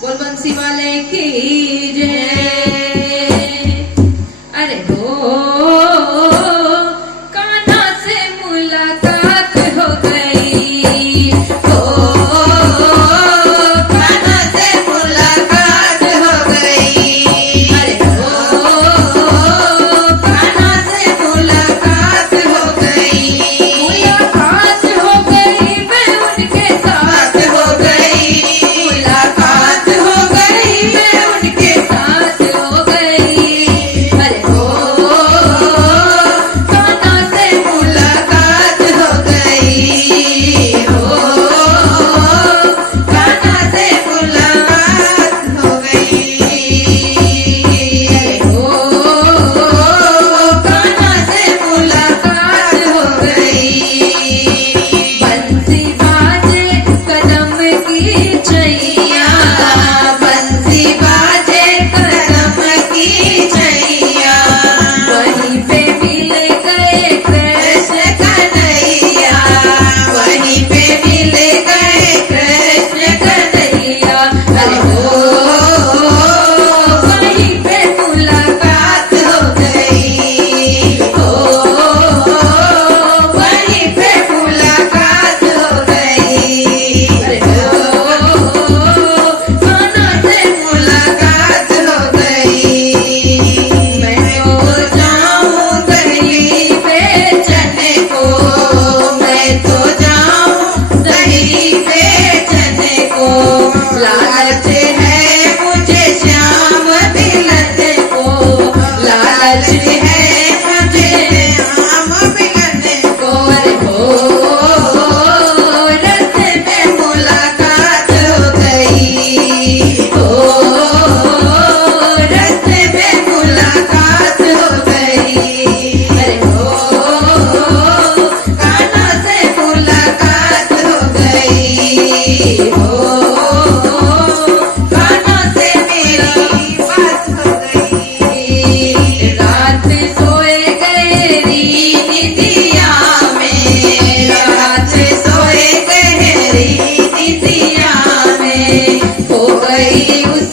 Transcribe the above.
बोल बंसी वाले की जय। अरे हो कान्हा से मुलाकात हो गई, हो कान्हा से मुलाकात हो गई। अरे हो कान्हा से मुलाकात हो गई, मुलाकात हो गई मैं उनके साथ हो गई, मुलाकात हो गई मैं उनके साथ हो गई। अरे हो कान्हा से मुलाकात हो गई, हो कान्हा से मुलाकात हो गई। अरे हो कान्हा से मुलाकात हो गई। बंसी बाजे कदम की छैया, बंसी बाजे कदम की छैया, वहीं पे मिल गए कृष्ण कन्हैया, वहीं पे मिल गए कृष्ण कन्हैया। अरे हो वहीं पे मुलाकात हो गई, हो वहीं पे मुलाकात हो गई। अरे हो कान्हा से मुलाकात हो गई। मैं तो जाऊं दही बेचने को, मैं तो जाऊं दही बेचने को, लालच है मुझे श्याम मिलने को, लालच है मुझे श्याम मिलने को। अरे हो रास्ते में मुलाकात हो गई, हो रास्ते में मुलाकात हो गई। अरे हो कान्हा से मुलाकात हो गई, हो कान्हा से मेरी बात हो गई। रात सोए गए री निदिया में, रात सोए गए री निदिया में, हो गई उस